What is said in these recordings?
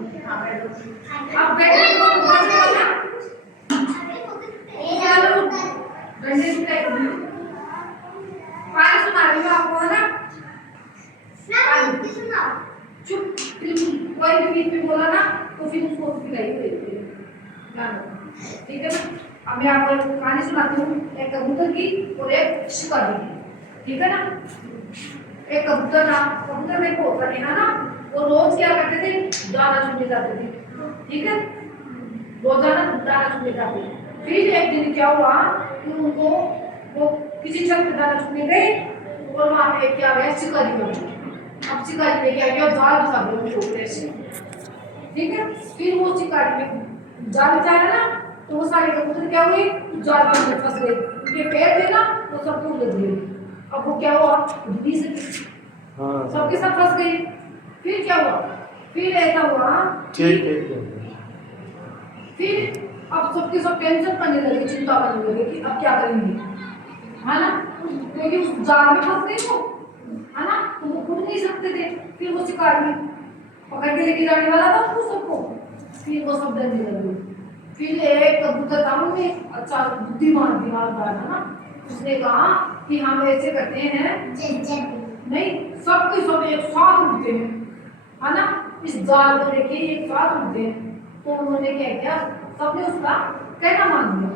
अब बैठे को बस वाला ये वाला डंडे से टाइप पानी सुना रही हूँ आपको है ना पानी सुना चुप कोई भी बीच में बोला ना तो फिर उसको पिटाई होगी ठीक है ना। अब मैं आपको कहानी सुनाती हूँ एक कबूतर की और एक शिकारी की ठीक है ना। एक कबूतर ना कबूतर में घोंसला लेना ना वो रोज क्या करते थे दाना चुनने जाते थे ठीक है रोजाना दाना चुनने जाते थे। फिर एक दिन क्या हुआ कि उनको वो किसी छत पे दाना चुनने गए और वहां पे क्या हुआ शिकारी बन अब शिकारी ने क्या किया जाल बिछा दिया उनको ऊपर से ठीक है। फिर वो शिकारी में जाल बिछाया ना तो वो सारे कबूतर क्या हुए जाल के अंदर फंस गए उनके पैर थे ना वो सब टूट गए। अब वो क्या हुआ धीरे से सबके साथ फंस गए। फिर क्या हुआ फिर ऐसा हुआ ठीक है फिर अब सबके सब टेंशन करने लगे चिंता करने लगे कि अब क्या करेंगे है ना क्योंकि उस जाल में फंस गए वो है ना तो वो उड़ नहीं सकते थे। फिर वो शिकारी पकड़ के लेके जाने वाला था उनको सबको फिर वो सब डरने लगे। फिर एक कबूतर था उनमें अच्छा बुद्धिमान दिमागदार है ना उसने कहा कि हम ऐसे करते हैं नहीं सबके सब एक साथ उड़ते हैं है ना इस जाल को लेके एक साथ उड़ते हैं। तो उन्होंने क्या किया सबने उसका कहना मान लिया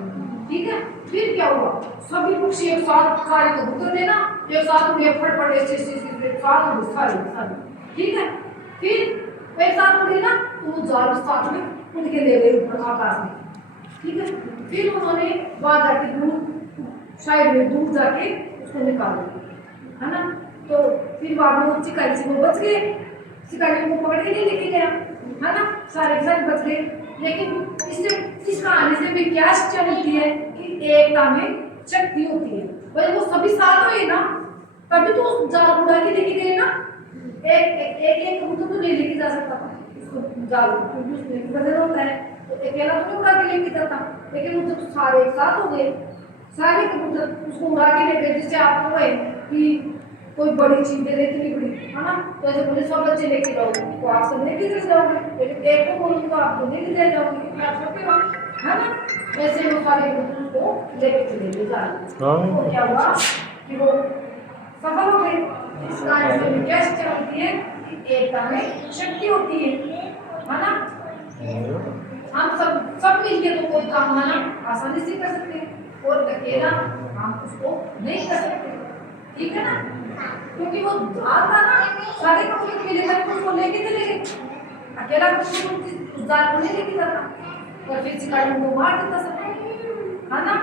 ठीक है। फिर क्या हुआ सभी पक्षी एक साथ सारे कबूतर थे ना एक साथ उड़े फटफट ऐसे एक साथ उड़े सारे ठीक है। फिर एक साथ उड़े ना तो वो जाल साथ में उड़ के ले गए ऊपर आकाश में ठीक है। फिर उन्होंने वहां जाके दूर शायद में दूर जाके उसको निकाल दिया है ना। तो फिर बाद में वो शिकारी से वो बच गए शिकारी को पकड़ के नहीं लेके गया है ना सारे सारे बच गए। लेकिन इससे इस कहानी से भी क्या शिक्षा मिलती है कि एकता में शक्ति होती है। भाई वो सभी साथ हुए ना तभी तो उस जाल उड़ा के लेके गए ना एक कबूतर तो नहीं लेके जा सकता था उसको जाल क्योंकि उसमें वजन होता है तो अकेला तो नहीं उड़ा के लेके जाता। लेकिन वो जब सारे एक साथ हो गए सारे कबूतर उसको उड़ा के ले गए जिससे आपको है कि कोई बड़ी चीज दे देती नहीं बड़ी है ना तो ऐसे बोले सब बच्चे लेके जाओगे तो आप सब लेके चले जाओगे लेकिन एक को बोलूँ तो आप लेके चले जाओगे आप सबके वहाँ है ना। ऐसे वो सारे कबूतर को लेके चले गए तो क्या हुआ कि वो सफल हो गए। इस कहानी से क्या शिक्षा होती है कि एकता में शक्ति होती है ना। हम सब मिलके तो कोई काम है ना आसानी से कर सकते हैं और अकेला हम उसको नहीं कर सकते ठीक है ना। क्योंकि वो जाल था ना सारे कबूतर मिले थे उसको लेके चले गए अकेला कबूतर उस जाल को नहीं लेके जाता और फिर शिकारी उनको मार देता सब है ना।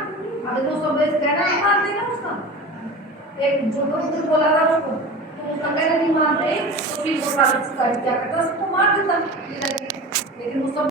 अगर तो सब ऐसे कहना नहीं मानते ना उसका एक जो कबूतर बोला था उसको तो उसका कहना नहीं मानते तो फिर वो सारा शिकारी क्या करता सबको मार देता लेकिन वो सब